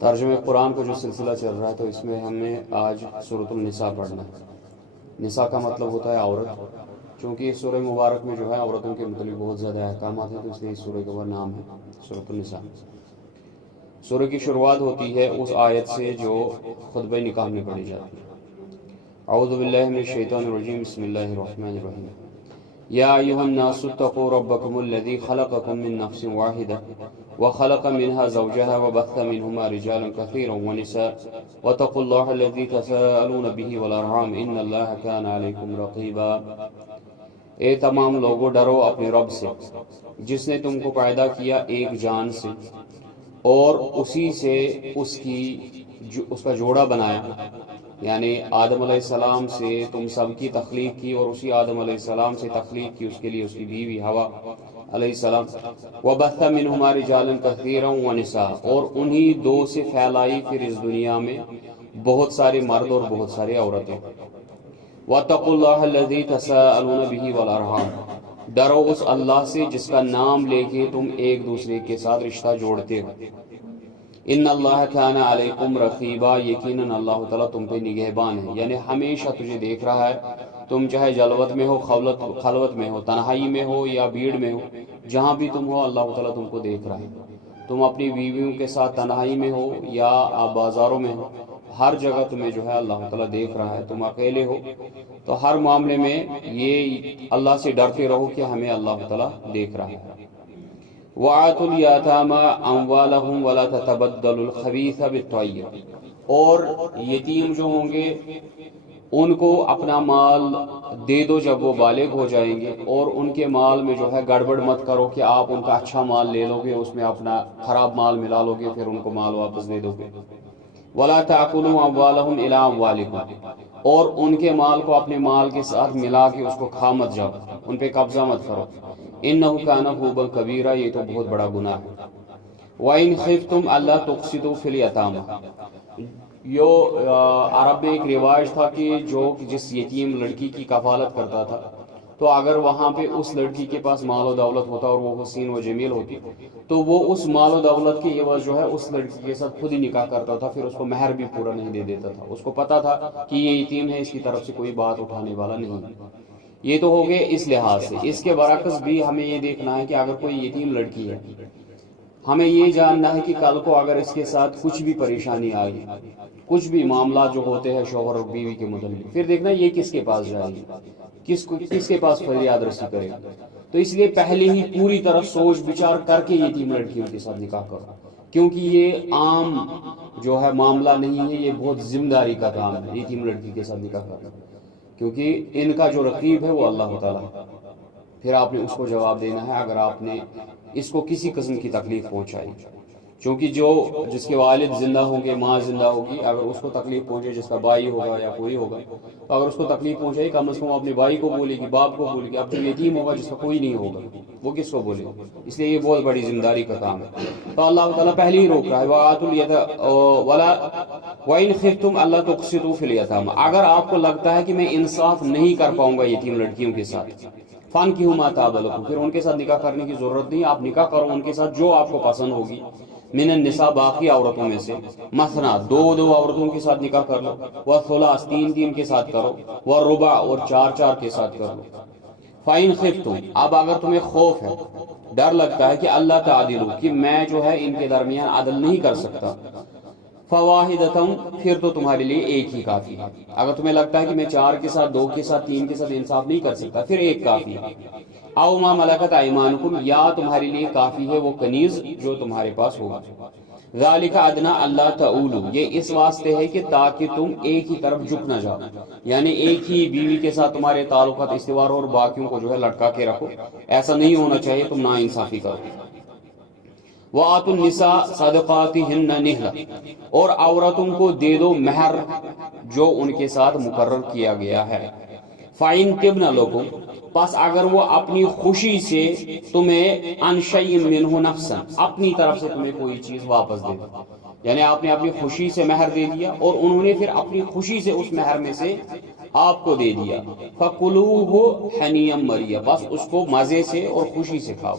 ترجمہ قرآن کا جو سلسلہ چل رہا ہے تو اس میں ہمیں آج سورۃ النساء پڑھنا ہے۔ نساء کا مطلب ہوتا ہے عورت، چونکہ اس سورہ مبارک میں جو ہے عورتوں کے متعلق بہت زیادہ احکامات ہیں، تو اس لیے اس سورہ کا وہ نام ہے سورۃ النساء۔ سورہ کی شروعات ہوتی ہے اس آیت سے جو خطبہ نکاح میں پڑھی جاتی ہے۔ اعوذ باللہ من الشیطان الرجیم، بسم اللہ الرحمن الرحیم۔ یا ایھا الناس اتقوا ربکم الذی خلقکم من نفس واحدہ وخلق منها زوجها وبث منهما رجالا كثيرا ونساء واتقوا الله الذي تساءلون به والارحام ان الله كان عليكم رقيبا۔ اے تمام لوگوں، ڈرو اپنے رب سے جس نے تم کو پیدا کیا ایک جان سے اور اسی سے اس کا جوڑا بنایا، یعنی آدم علیہ السلام سے تم سب کی تخلیق کی، اور اسی آدم علیہ السلام سے تخلیق کی اس کے لیے اس کی بیوی حوا علیہ السلام۔ وَبَثَّ مِنْهُمَا رِجَالًا كَثِيرًا وَنِسَاءً، اور انہی دو سے پھیلائی پھر اس دنیا میں بہت سارے مرد اور بہت سارے عورتیں۔ وَاتَّقُوا اللَّهَ الَّذِي تَسَاءَلُونَ بِهِ وَالْأَرْحَامَ، ڈرو اس اللہ سے جس کا نام لے کے تم ایک دوسرے کے ساتھ رشتہ جوڑتے ہو۔ ان اللہ کان علیکم رقیبا، یقیناً اللہ تعالیٰ تم پہ نگہبان ہے، یعنی ہمیشہ تجھے دیکھ رہا ہے، تم چاہے جلوت میں ہو، خلوت میں ہو، تنہائی میں ہو یا بھیڑ میں ہو، جہاں بھی تم ہو اللہ تعالیٰ تم کو دیکھ رہا ہے۔ تم اپنی بیویوں کے ساتھ تنہائی میں ہو یا آپ بازاروں میں ہو، ہر جگہ تمہیں جو ہے اللہ تعالیٰ دیکھ رہا ہے۔ تم اکیلے ہو تو ہر معاملے میں یہ اللہ سے ڈرتے رہو کہ ہمیں اللہ تعالیٰ دیکھ رہا ہے۔ وَآتُوا الْيَتَامَىٰ أَمْوَالَهُمْ وَلَا تَتَبَدَّلُوا الْخَبِيثَ بِالطَّيِّبِ، اور یتیم جو ہوں گے ان کو اپنا مال دے دو جب وہ بالغ ہو جائیں گے، اور ان کے مال میں جو ہے گڑبڑ مت کرو کہ آپ ان کا اچھا مال لے لو گے، اس میں اپنا خراب مال ملا لو گے، پھر ان کو مال واپس دے دو گے۔ وَلَا تَأْكُلُوا أَمْوَالَهُمْ إِلَىٰ أَمْوَالِكُمْ، اور ان کے مال کو اپنے مال کے ساتھ ملا کے اس کو کھا مت جاؤ، ان پہ قبضہ مت کرو۔ إِنَّهُ كَانَ حُوبًا كَبِيرًا، یہ تو بہت بڑا گناہ ہے۔ وَإِنْ خِفْتُمْ أَلَّا تُقْسِطُوا فِي الْيَتَامَىٰ، عرب میں ایک رواج تھا کہ جس یتیم لڑکی کی کفالت کرتا تھا، تو اگر وہاں پہ اس لڑکی کے پاس مال و دولت ہوتا اور وہ حسین و جمیل ہوتی تو وہ اس مال و دولت کے عوض جو ہے اس لڑکی کے ساتھ خود ہی نکاح کرتا تھا، پھر اس کو مہر بھی پورا نہیں دے دیتا تھا۔ اس کو پتا تھا کہ یہ یتیم ہے، اس کی طرف سے کوئی بات اٹھانے والا نہیں۔ یہ تو ہو گئے اس لحاظ سے۔ اس کے برعکس بھی ہمیں یہ دیکھنا ہے کہ اگر کوئی یتیم لڑکی ہے، ہمیں یہ جاننا ہے کہ کل کو اگر اس کے ساتھ کچھ بھی پریشانی آئی، کچھ بھی معاملات جو ہوتے ہیں شوہر اور بیوی کے متعلق، پھر دیکھنا یہ کس کے پاس جائے گی، کس کے پاس فریاد رسی کرے گا۔ تو اس لیے پہلے ہی پوری طرح سوچ بچار کر کے یتیم لڑکیوں کے ساتھ نکاح کرو، کیونکہ یہ عام جو ہے معاملہ نہیں ہے، یہ بہت ذمہ داری کا کام ہے یتیم لڑکی کے ساتھ نکاح کرنا، کیونکہ ان کا جو رقیب ہے وہ اللہ تعالیٰ ہے۔ پھر آپ نے اس کو جواب دینا ہے اگر آپ نے اس کو کسی قسم کی تکلیف پہنچائی، چونکہ جس کے والد زندہ ہوں گے، ماں زندہ ہوگی، اگر اس کو تکلیف پہنچے، جس کا بھائی ہوگا یا کوئی ہوگا، تو اگر اس کو تکلیف پہنچے کم از کم اپنے بھائی کو بولے گی، باپ کو بولے گی۔ اب جو یتیم ہوگا جس کا کوئی نہیں ہوگا وہ کس کو بولے گا؟ اس لیے یہ بہت بڑی ذمہ داری کا کام ہے۔ تو اللہ تعالیٰ پہلے ہی روک رہا ہے، وَإِنْ خِفْتُمْ أَلَّا تُقْسِطُوا فِي الْيَتَامَىٰ، اگر آپ کو لگتا ہے کہ میں انصاف نہیں کر پاؤں گا یتیم لڑکیوں کے ساتھ، فَانكِحُوا مَا طَابَ لَكُمْ، پھر ان کے ساتھ نکاح کرنے کی ضرورت نہیں، آپ نکاح کرو ان کے ساتھ جو آپ کو پسند ہوگی، من النساء، باقی عورتوں میں سے، مثنا، دو عورتوں کے ساتھ نکاح کر لو، وثلاث، تین کے ساتھ کرو، ورباع، اور چار کے ساتھ کر لو۔ فَإِنْ خِفْتُمْ، اب اگر تمہیں خوف ہے، ڈر لگتا ہے کہ اللہ تعدلوا، کہ میں جو ہے ان کے درمیان عدل نہیں کر سکتا، فواحدۃ، پھر تو تمہارے لیے ایک ہی کافی ہے۔ اگر تمہیں لگتا ہے کہ میں 4 کے ساتھ، 2 کے ساتھ، 3 کے ساتھ انصاف نہیں کر سکتا، پھر ایک کافی ہے۔ او ما ملکت ایمانکم، یا تمہارے لیے کافی ہے وہ کنیز جو تمہارے پاس ہوگا۔ ذالک ادنیٰ اللہ تعولوا، یہ اس واسطے ہے کہ تاکہ تم ایک ہی طرف جھک نہ جاؤ، یعنی ایک ہی بیوی کے ساتھ تمہارے تعلقات استوار اور باقیوں کو جو ہے لٹکا کے رکھو، ایسا نہیں ہونا چاہیے، تم نا انصافی کرو۔ وَآتُوا النِّسَاءَ صَدَقَاتِهِنَّ نِحْلَةً، اور عورتوں کو دے دو مہر جو ان کے ساتھ مقرر کیا گیا ہے۔ فَإِن طِبْنَ لَكُمْ، پس اگر وہ اپنی خوشی سے تمہیں عن شیء منہ نفسا، اپنی طرف سے تمہیں کوئی چیز واپس دے دو، یعنی آپ نے اپنی خوشی سے مہر دے دیا اور انہوں نے پھر اپنی خوشی سے اس مہر میں سے آپ کو دے دیا، فَكُلُوهُ حَنِيًّا مَرِيًّا، بس اس کو مزے سے اور خوشی سے کھاؤ۔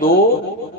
2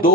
2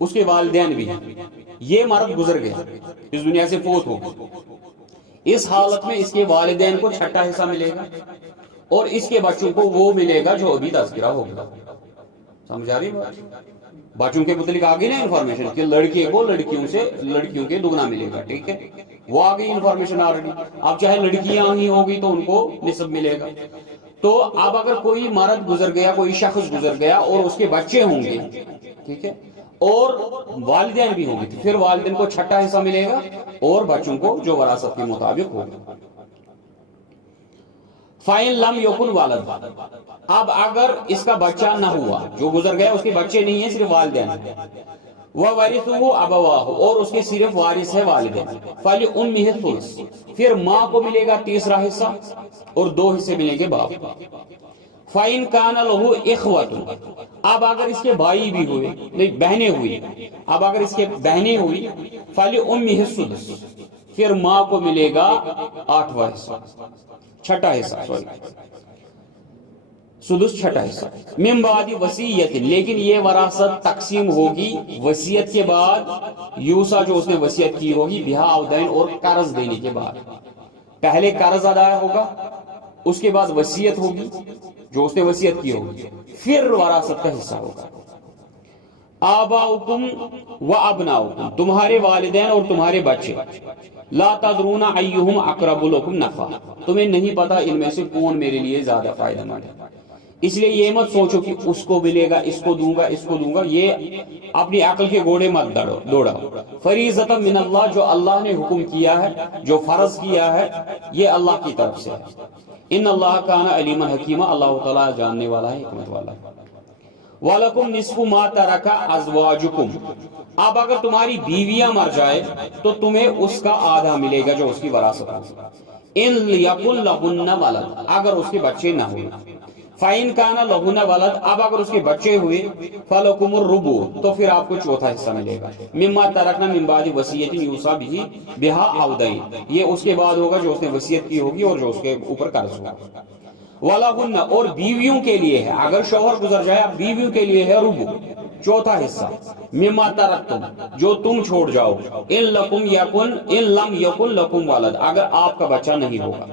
اس کے والدین بھی ہیں، یہ مرد گزر گیا، اس دنیا سے فوت ہو گیا، اس حالت میں اس کے والدین کو چھٹا حصہ ملے گا اور اس کے بچوں کو وہ ملے گا جو ابھی تذکرہ ہوگا. سمجھ آ رہی بات؟ بچوں کے متعلق آگے نا انفارمیشن کہ لڑکے کو لڑکیوں کے دگنا ملے گا، ٹھیک ہے، وہ آگے انفارمیشن آلریڈی. اب چاہے لڑکیاں ہی ہوگی تو ان کو نصف ملے گا. تو اب اگر کوئی مرد گزر گیا، کوئی شخص گزر گیا اور اس کے بچے ہوں گے، ٹھیک ہے، اور والدین بھی ہوں گے، تو پھر والدین کو چھٹا حصہ ملے گا اور بچوں کو جو وراثت کے مطابق ہوگا. فَإِن لَمْ يَكُنْ وَلَدٌ، اب اگر اس کا بچہ نہ ہوا، جو گزر گیا اس کے بچے نہیں ہیں، صرف والدین ہیں، وَوَرِثُهُ أَبَوَاهُ، اور اس کے صرف وارث ہے والدین، فَلِأُمِّهِ الثُّلُثُ، پھر ماں کو ملے گا تیسرا حصہ اور 2 حصے ملیں گے باپ. فَإِن كَانَ لَهُ إِخْوَةٌ، اب اگر اس کے بھائی بھی ہوئے، نہیں بہنیں ہوئی، اب اگر اس کے بہنیں ہوئی، فَلِأُمِّهِ السُّدُسُ، پھر ماں کو ملے گا 8واں حصہ، چھٹا حصہ، سدس چھٹا حصہ. من بعد وصیت، لیکن یہ وراثت تقسیم ہوگی وصیت کے بعد، یوسا جو اس نے وصیت کی ہوگی، بہا عودین، اور قرض دینے کے بعد. پہلے قرض ادا ہوگا، اس کے بعد وصیت ہوگی جو اس نے وصیت کی ہوگی، پھر وراثت کا حصہ ہوگا. آباؤکم و ابناؤکم، تمہارے والدین اور تمہارے بچے، لا تدرون ایہم اقرب لکم نفعا، تمہیں نہیں پتا ان میں سے کون میرے لیے زیادہ فائدہ مند ہے. اس لیے یہ مت سوچو کہ اس کو ملے گا، اس کو دوں گا، اس کو دوں گا، یہ اپنی عقل کے گھوڑے مت دوڑا. فریضۃ من اللہ، جو اللہ نے حکم کیا ہے، جو فرض کیا ہے، یہ اللہ کی طرف سے ہے. ان اللہ کان علیما حکیما، اللہ تعالیٰ جاننے والا ہے، حکمت والا ہے. وَلَكُمْ نِصْفُ مَا تَرَكَ أَزْوَاجُكُمْ، اب اگر تمہاری بیویاں مر جائے تو تمہیں اس کا آدھا ملے گا جو اس کی وراثت ہوگی. ان یکن لہن ولد، اگر اس کے بچے نہ ہوئے. فَإِن كَانَ لَهُنَّ وَلَدٌ، اب اگر اس کے بچے ہوئے، فَلَكُمُ الرُّبُعُ، تو پھر آپ کو چوتھا حصہ ملے گا. مِمَّا تَرَكْنَ مِن بَعْدِ وَصِيَّةٍ يُوصَىٰ بِهِ بِهَا عَوْدَيْنِ، یہ اس کے بعد ہوگا جو اس نے وصیت کی ہوگی اور جو اس کے اوپر قرض ہوگا. وَلَهُنَّ، اور بیویوں کے لیے ہے، اگر شوہر گزر جائے اب بیویوں کے لیے ہے ربع، چوتھا حصہ. مِمَّا تَرَكْتُمْ، جو تم چھوڑ جاؤ، ان لم یکن لکم ولد، اگر آپ کا بچہ نہیں ہوگا.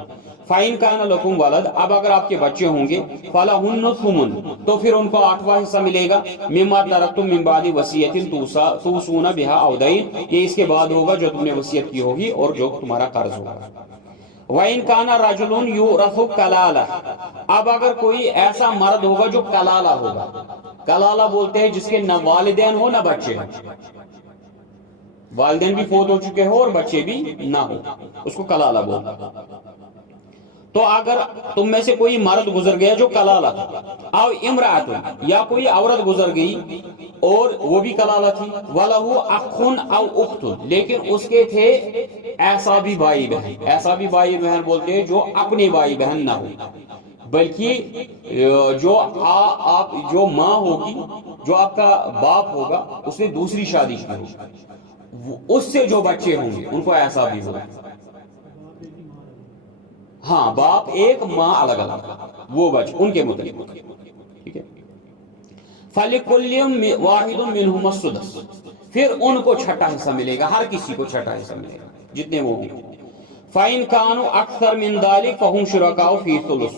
فَإِن كَانَ لَكُمْ وَلَدٌ، اب اگر آپ کے بچے ہوں گے، فَلَهُنَّ الثُّمُنُ، تو پھر ان کو 8واں حصہ ملے گا. مِمَّا تَرَكْتُم مِّن بَعْدِ وَصِيَّةٍ تُوصُونَ بِهَا أَوْ دَيْنٍ، یہ اس کے بعد ہوگا جو تم نے وصیت کی ہوگی اور جو تمہارا قرض ہوگا. وَإِن كَانَ رَجُلٌ يُورَثُ كَلَالَةً، اب اگر کوئی ایسا مرد ہوگا جو کلالہ ہوگا. کلالہ بولتے ہیں جس کے نہ والدین ہو نہ بچے ہو، والدین بھی فوت ہو چکے ہو اور بچے بھی نہ ہو، اس کو کلالہ بولتے ہیں. تو اگر تم میں سے کوئی مرد گزر گیا جو کلالہ تھا، او امرأت، یا کوئی عورت گزر گئی اور وہ بھی کلالہ تھی، وَلَهُ أَخٌ أَوْ أُخْتٌ، لیکن اس کے تھے ایسا بھی بھائی بہن. ایسا بھی بھائی بہن بولتے ہیں جو اپنے بھائی بہن نہ ہو، بلکہ جو ماں ہوگی، جو آپ کا باپ ہوگا، اس نے دوسری شادی کی ہوگی، اس سے جو بچے ہوں گے ان کو ایسا بھی ہوگا. ہاں، باپ ایک، ماں الگ الگ، وہ بچ ان کے متعلق، ٹھیک ہے. فَلِكُلٍّ وَاحِدٌ مِّنْهُمَا السُّدُسُ، پھر ان کو چھٹا حصہ ملے گا، ہر کسی کو چھٹا حصہ ملے گا جتنے وہ ہوں. فَإِن كَانُوا أَكْثَرَ مِن ذَلِكَ فَهُمْ شُرَكَاءُ فِي الثُّلُثِ،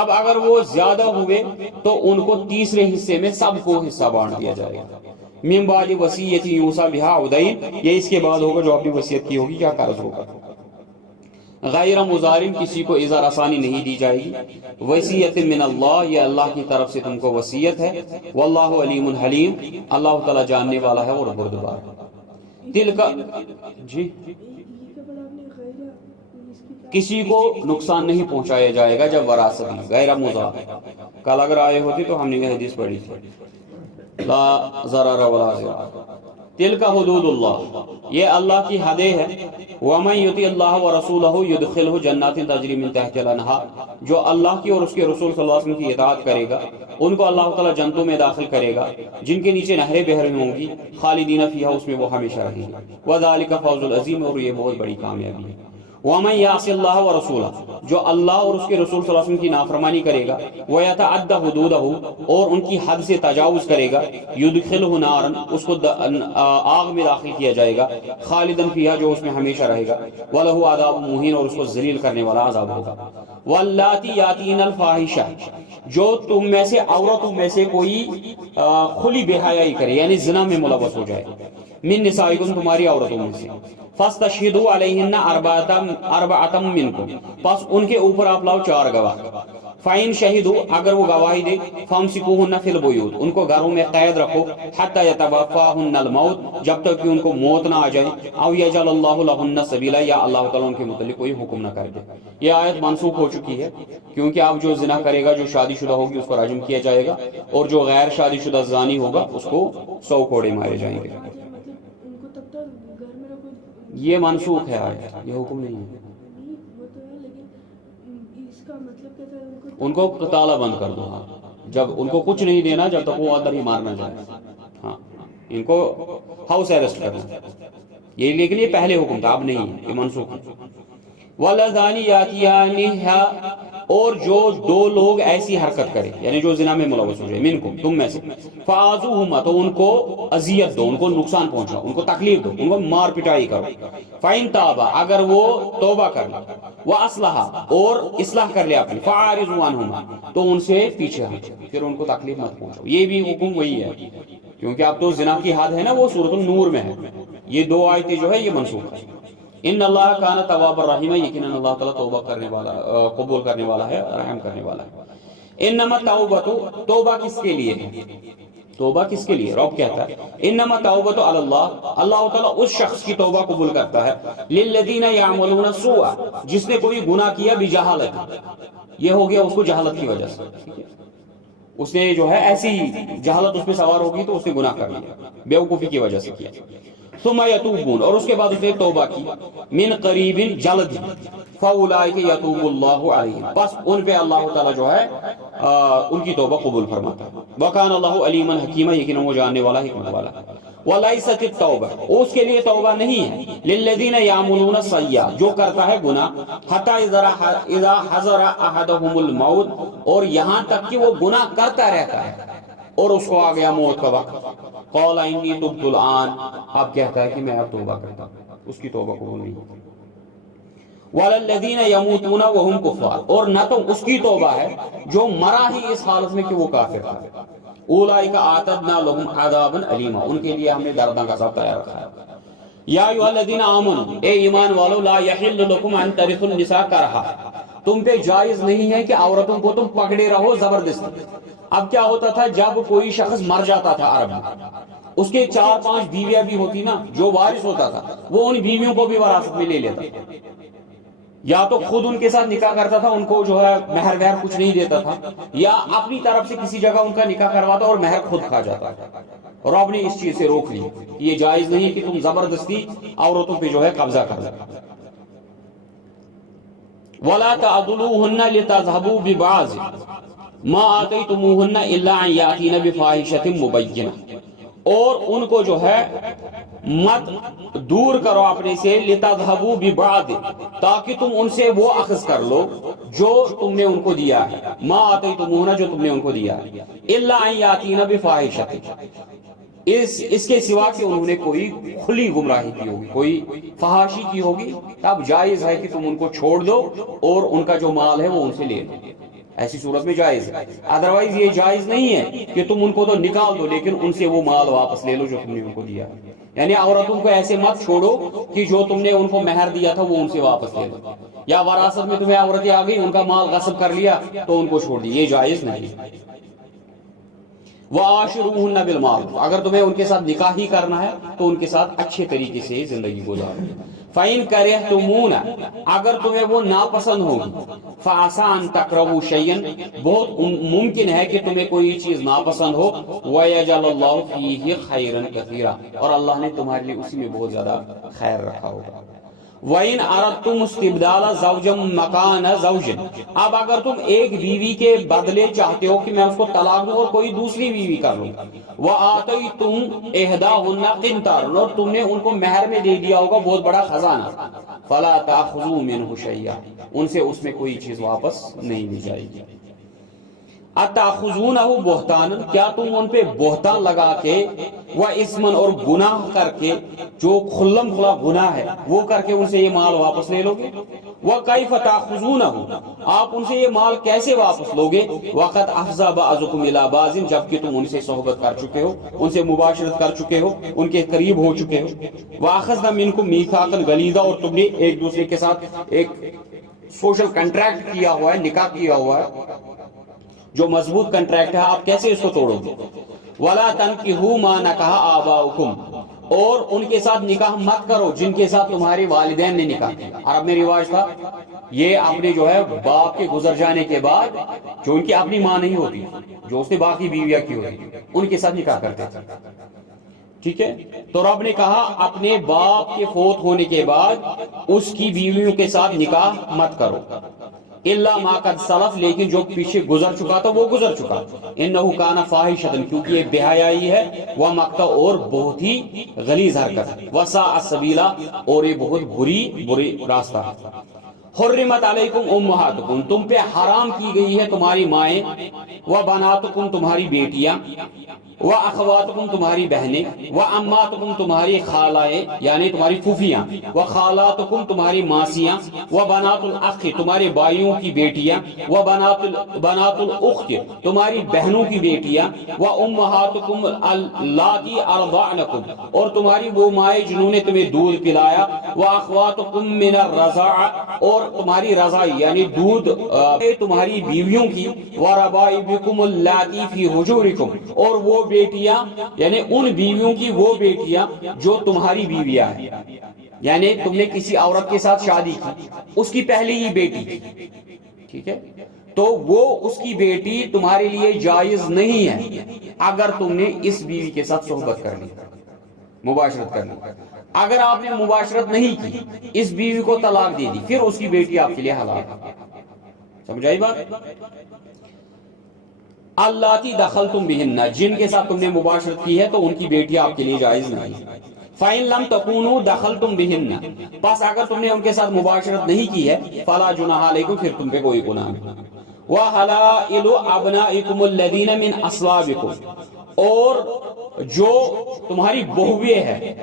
اب اگر وہ زیادہ ہوئے تو ان کو تیسرے حصے میں سب کو حصہ بانٹ دیا جائے گا. مِن بَعْدِ وَصِيَّةٍ يُوصَىٰ بِهَا أَوْ دَيْنٍ، یہ اس کے بعد ہوگا جو اپنی وصیت کی ہوگی یا قرض ہوگا. غیر مضارم، کسی کو اظہار آسانی نہیں دی جائے گی. وصیت من اللہ، یہ اللہ کی طرف سے تم کو وصیت ہے. واللہ علیم حلیم، اللہ تعالیٰ جاننے والا ہے اور بردبار. دل کا جی کسی کو نقصان نہیں پہنچایا جائے گا جب وراثت میں غیر مضار. کل اگر آئے ہوتی تو ہم نے یہ حدیث پڑھی تھی، لا ضرر ولا ضرار. تلک حدود اللہ، یہ اللہ کی حدیں ہیں. وَمَن يُطِعِ اللَّهَ وَرَسُولَهُ يُدْخِلْهُ جَنَّاتٍ تَجْرِي مِن تَحْتِهَا الْأَنْهَارُ، جو اللہ کی اور اس کے رسول صلی اللہ علیہ وسلم کی اطاعت کرے گا ان کو اللہ تعالیٰ جنتوں میں داخل کرے گا جن کے نیچے نہریں بہہ رہی ہوں گی، خالدین فیہا، اس میں وہ ہمیشہ رہیں گے. وَذَلِكَ فَوْزُ الْعَظِيمُ، اور یہ بہت بڑی کامیابی ہے. وَمَن يَعْصِ اللَّهَ وَرَسُولَهُ، جو اللہ اور اس کے رسول صلی اللہ علیہ وسلم کی نافرمانی کرے گا وَيَتَعَدَّ حُدُودَهُ اور ان کی حد سے تجاوز کرے گا يُدْخِلْهُ نَارًا اس کو آگ میں داخل کیا جائے گا خالداً فیہا جو اس میں ہمیشہ رہے گا وَلَهُ عَذَابٌ مُهِینٌ اور اس کو ذلیل کرنے والا عذاب ہوگا وَاللَّاتِي يَأْتِينَ الْفَاحِشَةَ جو تم میں سے عورتوں میں سے کوئی کھلی بے حیائی کرے یعنی زنا میں ملوث ہو جائے من نسائکم تمہاری عورتوں میں سے فاستشہدوا علیہن اربعۃ منکم پس ان کے اوپر آپ لاؤ 4 گواہ فَإِن شَهِدُوا اگر وہ گواہی دے فَامْسِكُوهُنَّ فِي الْبُيُوتِ ان کو گھروں میں قید رکھو حَتَّى يَتَوَفَّاهُنَّ الْمَوْتُ جب تک کہ ان کو موت نہ آ جائے او يَجْعَلَ اللَّهُ لَهُنَّ سَبِيلًا یا اللہ تعالیٰ ان کے متعلق کوئی حکم نہ کر دے یہ آیت منسوخ ہو چکی ہے کیونکہ اب جو زنا کرے گا جو شادی شدہ ہوگی اس کو رجم کیا جائے گا اور جو غیر شادی شدہ زانی ہوگا اس کو 100 کوڑے مارے جائیں گے یہ منسوخ ہے آیت یہ حکم نہیں ہے ان کو تالا بند کر دو جب ان کو کچھ نہیں دینا جب تک وہ اندر ہی مارنا جائے ہاں ان کو ہاؤس اریسٹ کرنا یہ لیکن یہ پہلے حکم تھا اب نہیں ہے یہ منسوخ ہے وَاللَّذَانِ يَأْتِيَانِهَا اور جو 2 لوگ ایسی حرکت کرے یعنی جو زنا میں ملوث ہو جائے منکم تم میں سے فَآذُوهُمَا تو ان کو اذیت دو ان کو نقصان پہنچاؤ ان کو تکلیف دو ان کو مار پٹائی کرو فَإِن تَابَا اگر وہ توبہ کر لے وَأَصْلَحَا اور اصلاح کر لے اپنی فَأَعْرِضُوا عَنْهُمَا تو ان سے پیچھے ہٹ پھر ان کو تکلیف مت پہنچاؤ یہ بھی حکم وہی ہے کیونکہ اب تو زنا کی حد ہے نا وہ سورۃ النور میں ہے یہ 2 آیتیں جو ہے یہ منسوخ ہے ان اللہ کان تواب الرحیم یقیناً اللہ تعالیٰ توبہ کرنے والا قبول کرنے والا ہے رحم کرنے والا ہے انما توبۃ توبہ کس کے لیے ہے توبہ کس کے لیے رب کہتا ہے انما توبۃ علی اللہ اللہ تعالیٰ اس شخص کی توبہ قبول کرتا ہے للذین یعملون السوء جس نے کوئی گناہ کیا بجہالت یہ ہو گیا اس کو جہالت کی وجہ سے اس نے جو ہے ایسی جہالت اس پہ سوار ہوگی تو اس نے گناہ کر لیا بیوقوفی کی وجہ سے کیا ثم یتوبون اور اس کے بعد اس نے توبہ کی من قریب جلد فاولئک یتوب اللہ علیہم بس ان پہ اللہ تعالیٰ جو ہے ان کی توبہ قبول فرماتا ہے وکان اللہ علیما حکیما یقینا وہ جاننے والا حکمت والا ولیست التوبہ اس کے لیے توبہ نہیں ہے للذین یعملون السیئات جو کرتا ہے گناہ حتی اذا حضر احدهم الموت اور یہاں تک کہ وہ گناہ کرتا رہتا ہے اور اس کو آ گیا موت کا وقت قال انی تبت الآن اب کہتا ہے کہ میں اب توبہ کرتا ہوں اس کی توبہ قبول نہیں وَلَلَّذِينَ يَمُوتُونَ وَهُمْ كُفَّارٌ اور نہ تو اس کی توبہ ہے جو مرا ہی اس حالت میں کہ وہ کافر تھا اولئک اعتدنا لهم عذابا الیما ان کے لیے ہم نے دردناک عذاب تیار رکھا ہے یا ایھا الذین آمنوا اے ایمان والو لا یحل لکم ان ترثوا النساء کرہا تم پہ جائز نہیں ہے کہ عورتوں کو تم پکڑے رہو زبردستی اب کیا ہوتا تھا جب کوئی شخص مر جاتا تھا عرب میں اس کے 4-5 بیویاں بھی ہوتی نا جو وارث ہوتا تھا وہ ان بیویوں کو بھی وراثت میں لے لیتا یا تو خود ان کے ساتھ نکاح کرتا تھا ان کو جو ہے مہر وہر کچھ نہیں دیتا تھا یا اپنی طرف سے کسی جگہ ان کا نکاح کرواتا اور مہر خود کھا جاتا اور آپ نے اس چیز سے روک لی یہ جائز نہیں کہ تم زبردستی عورتوں پہ جو ہے قبضہ کر لو وَلَا تَعْضُلُوهُنَّ لِتَذْهَبُوا بِبَعْضِ مَا آتَيْتُمُوهُنَّ إِلَّا أَن يَأْتِينَ بِفَاحِشَةٍ مُبَيِّنَةٍ اور ان کو جو ہے مت دور کرو اپنے سے لِتَذْهَبُوا بِبَعْضِ تاکہ تم ان سے وہ اخذ کر لو جو تم نے ان کو دیا ہے مَا آتَيْتُمُوهُنَّ جو تم نے ان کو دیا ہے إِلَّا أَن يَأْتِينَ بِفَاحِشَةٍ اس کے سوا کہ انہوں نے کوئی کھلی گمراہی کی ہوگی کوئی فحاشی کی ہوگی تب جائز ہے کہ تم ان کو چھوڑ دو اور ان کا جو مال ہے وہ ان سے لے لو ایسی صورت میں جائز ہے ادروائز یہ جائز نہیں ہے کہ تم ان کو تو نکال دو لیکن ان سے وہ مال واپس لے لو جو تم نے ان کو دیا یعنی عورتوں کو ایسے مت چھوڑو کہ جو تم نے ان کو مہر دیا تھا وہ ان سے واپس لے لو یا وراثت میں تمہیں عورتیں آ گئی ان کا مال غصب کر لیا تو ان کو چھوڑ دی یہ جائز نہیں وَعَاشِرُوهُنَّ بِالْمَعْرُوفِ اگر تمہیں ان کے ساتھ نکاح ہی کرنا ہے تو ان کے ساتھ اچھے طریقے سے زندگی گزارو فَإِن كَرِهْتُمُونَ اگر تمہیں وہ ناپسند ہوگی فَعَسَىٰ أَن تَكْرَهُوا شَيْئًا بہت ممکن ہے کہ تمہیں کوئی چیز ناپسند ہو وَيَجْعَلَ اللَّهُ فِيهِ خَيْرًا كَثِيرًا اور اللہ نے تمہارے لیے اسی میں بہت زیادہ خیر رکھا ہوگا وَإِنْ أَرَدْتُمُ اسْتِبْدَالَ زَوْجٍ مَكَانَ زَوْجٍ، اب اگر تم ایک بیوی کے بدلے چاہتے ہو کہ میں اس کو طلاق دوں اور کوئی دوسری بیوی کر لوں، وَآتَيْتُمْ إِحْدَاهُنَّ قِنْطَارًا، اور تم نے ان کو مہر میں دے دیا ہوگا بہت بڑا خزانہ، فَلَا تَأْخُذُوا مِنْهُ شَيْئًا، ان سے اس میں کوئی چیز واپس نہیں لی جائے گی۔ اتاخذونہ بہتان، کیا تم ان پہ بہتان لگا کے، وہ اسمن اور گناہ کر کے، جو کھلم کھلا گناہ ہے وہ کر کے ان سے یہ مال واپس لے لو گے؟ وَكَيْفَ تَأْخُذُونَهُ، آپ ان سے یہ مال کیسے واپس لوگے؟ وَقَدْ أَفْضَىٰ بَعْضُكُمْ إِلَىٰ بَعْضٍ، جبکہ تم ان سے صحبت کر چکے ہو، ان سے مباشرت کر چکے ہو، ان کے قریب ہو چکے ہو۔ وَأَخَذْنَا مِنْكُمْ مِيثَاقًا غَلِيظًا، اور تم نے ایک دوسرے کے ساتھ ایک سوشل کنٹریکٹ کیا ہوا ہے، نکاح کیا ہوا ہے جو مضبوط کنٹریکٹ ہے، آپ کیسے اس کو توڑو گے؟ وَلَا تَنْكِحُوا مَا نَكَحَ آبَاؤُكُمْ، اور ان کے ساتھ نکاح مت کرو جن کے ساتھ تمہارے والدین نے نکاح کیا۔ عرب میں رواج تھا یہ اپنے جو ہے باپ کے گزر جانے کے بعد، جو ان کی اپنی ماں نہیں ہوتی، جو اس نے باقی بیویاں کی ہوتی، ان کے ساتھ نکاح کرتے تھے، ٹھیک ہے؟ تو رب نے کہا اپنے باپ کے فوت ہونے کے بعد اس کی بیویوں کے ساتھ نکاح مت کرو، الا ما قد سلف، لیکن جو پیچھے گزر چکا تھا وہ گزر چکا، انه کان فاحشۃ، کیونکہ یہ بے حیائی ہے، ومقتا، اور بہت ہی غلیظ حرکت، وساء سبیلا، اور یہ بہت بری راستہ ہے۔ حرمت علیکم امہاتکم، تم پہ حرام کی گئی ہے تمہاری مائیں، وبناتکم، تمہاری بیٹیاں، وَأَخَوَاتُكُمْ، تمہاری بہنیں، وَأَمَّاتُكُمْ، تمہاری خالائیں یعنی تمہاری پھوپھیاں، وَخَالَاتُكُمْ، تمہاری ماسیاں، وَبَنَاتُ الْأَخِ، تمہارے بھائیوں کی بیٹیاں، وَبَنَاتُ الْأُخْتِ، تمہاری بہنوں کی بیٹیاں، وَأُمَّهَاتُكُمْ اللَّاتِي أَرْضَعْنَكُمْ، اور تمہاری وہ مائیں جنہوں نے تمہیں دودھ پلایا، وَأَخْوَاتُكُمْ مِنَ الرَّضَاعَةِ، اور تمہاری رضائی یعنی دودھ تمہاری بیویوں کی، وَرَبَائِبُكُمُ اللَّاتِي فِي حُجُورِكُمْ، اور وہ بیٹیاں یعنی ان بیویوں کی وہ بیٹیاں جو تمہاری بیویاں ہیں، یعنی تم نے کسی عورت کے ساتھ شادی کی، اس کی پہلی ہی بیٹی تھی، ٹھیک ہے؟ تو وہ اس کی بیٹی تمہارے لیے جائز نہیں ہے اگر تم نے اس بیوی کے ساتھ صحبت کرنی، مباشرت کرنی۔ اگر آپ نے مباشرت نہیں کی، اس بیوی کو طلاق دے دی، پھر اس کی بیٹی آپ کے لیے حلال ہے۔ سمجھائی بات؟ اللاتی دخلتم بہن، جن کے ساتھ تم نے مباشرت کی ہے تو ان کی بیٹی آپ کے لیے جائز نہیں۔ فَإِن لَمْ تَكُونُوا دَخَلْتُمْ بِهِنَّ، پس اگر تم نے ان کے ساتھ مباشرت نہیں کی ہے، فَلَا جُنَاحَ عَلَيْكُمْ، پھر تم پہ کوئی گناہ نہیں۔ وَحَلَائِلُ أَبْنَائِكُمُ الَّذِينَ مِنْ أَصْلَابِكُمْ، اور جو تمہاری بہویں ہیں،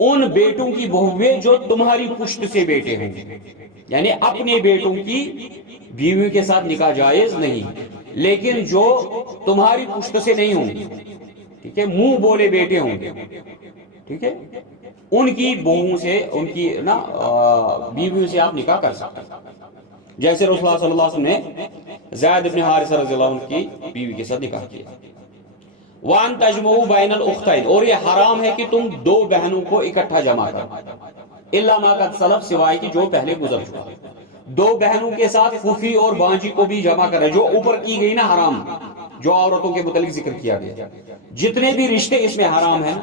ان بیٹوں کی بہویں جو تمہاری پشت سے بیٹے ہوں، یعنی اپنے بیٹوں کی بیویوں کے ساتھ نکاح جائز نہیں، لیکن جو تمہاری پشت سے نہیں ہوں گے، ٹھیک ہے، منہ بولے بیٹے ہوں گے، ٹھیک ہے، ان کی بہووں سے، ان کی نا بیویوں سے آپ نکاح کر سکتے ہیں، جیسے رسول اللہ صلی اللہ علیہ وسلم نے زید بن حارثہ رضی اللہ عنہ کی بیوی کے ساتھ نکاح کیا۔ وَأَن تَجْمَعُوا بَيْنَ الْأُخْتَيْنِ، اور یہ حرام ہے کہ تم دو بہنوں کو اکٹھا جمع کرو، اِلَّا مَا قَدْ سَلَف، سوائے کہ جو پہلے گزر چکا۔ دو بہنوں کے ساتھ پھوپھی اور بانجی کو بھی جمع کرے، جو اوپر کی گئی نا حرام، جو عورتوں کے متعلق ذکر کیا گیا، جتنے بھی رشتے اس میں حرام ہیں،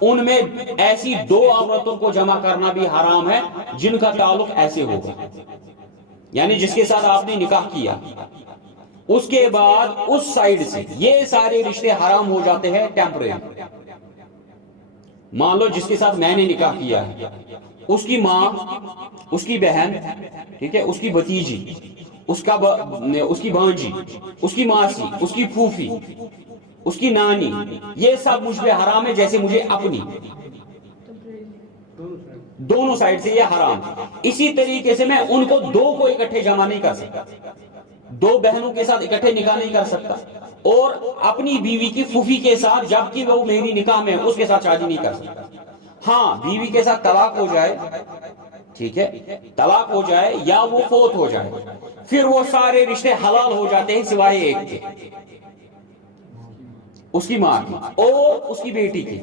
ان میں ایسی دو عورتوں کو جمع کرنا بھی حرام ہے جن کا تعلق ایسے ہوگا، یعنی جس کے ساتھ آپ نے نکاح کیا، اس کے بعد اس سائیڈ سے یہ سارے رشتے حرام ہو جاتے ہیں ٹیمپریری۔ مان لو جس کے ساتھ میں نے نکاح کیا ہے، اس کی ماں، اس کی بہن، ٹھیک ہے، اس کی بھتیجی، اس کی بانجی، اس کی ماسی، اس کی پھوپھی، اس کی نانی، یہ سب مجھ پہ حرام ہے جیسے مجھے اپنی، دونوں سائڈ سے یہ حرام۔ اسی طریقے سے میں ان کو دو کو اکٹھے جمع نہیں کر سکتا، دو بہنوں کے ساتھ اکٹھے نکاح نہیں کر سکتا، اور اپنی بیوی کی پھوپھی کے ساتھ جبکہ وہ میری نکاح میں اس کے ساتھ شادی نہیں کر سکتا۔ ہاں بیوی کے ساتھ طلاق ہو جائے، ٹھیک ہے، طلاق ہو جائے یا وہ فوت ہو جائے، پھر وہ سارے رشتے حلال ہو جاتے ہیں سوائے ایک کے، اس کی ماں کی اور اس کی بیٹی کی،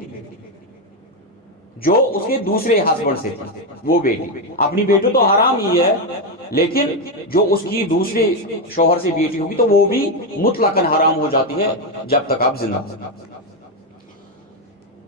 جو اس کے دوسرے ہسبینڈ سے تھی، وہ بیٹی۔ اپنی بیٹی تو حرام ہی ہے، لیکن جو اس کی دوسرے شوہر سے بیٹی ہوگی تو وہ بھی مطلقاً حرام ہو جاتی ہے جب تک آپ زندہ۔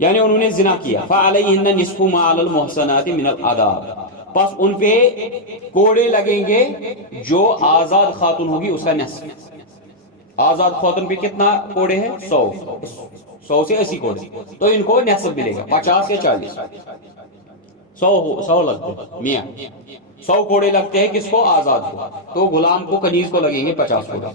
یعنی انہوں نے زنا کیا فعلیہن نصف ما علی المحصنات من العذاب، پس ان پہ کوڑے لگیں گے جو آزاد خاتون ہوگی اس کا نصف. آزاد خاتون پہ کتنا کوڑے ہیں؟ 100 سے 80 کوڑے، تو ان کو نصف ملے گا 50 سے 40. 100 لگتے ہیں میاں، 100 کوڑے لگتے ہیں کس کو؟ آزاد کو. تو غلام کو کنیز کو لگیں گے 50 کوڑے.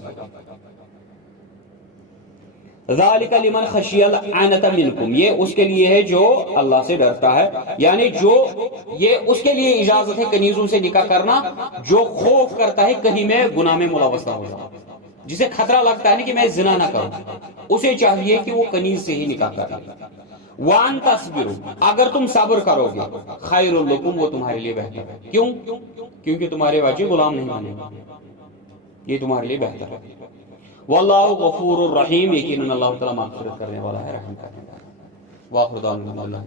ذالک لمن خشی العنت منکم، یہ اس کے لیے ہے جو اللہ سے ڈرتا ہے، یعنی جو یہ اس کے لیے اجازت ہے کنیزوں سے نکاح کرنا جو خوف کرتا ہے کہیں میں گناہ میں ملوث نہ ہو جائے، جسے خطرہ لگتا ہے کہ میں زنا نہ کروں، اسے چاہیے کہ وہ کنیز سے ہی نکاح کرے. وان تصبروا، اگر تم صبر کرو گے، خیر لکم، وہ تمہارے لیے بہتر ہے. کیوں؟ کیونکہ تمہارے واجب غلام نہیں بنے گا، یہ تمہارے لیے بہتر ہے. واللہ غفور الرحیم، یقیناً اللہ تعالیٰ مغفرت کرنے والا ہے، رحم کرنے والا ہے. واخر دعوانا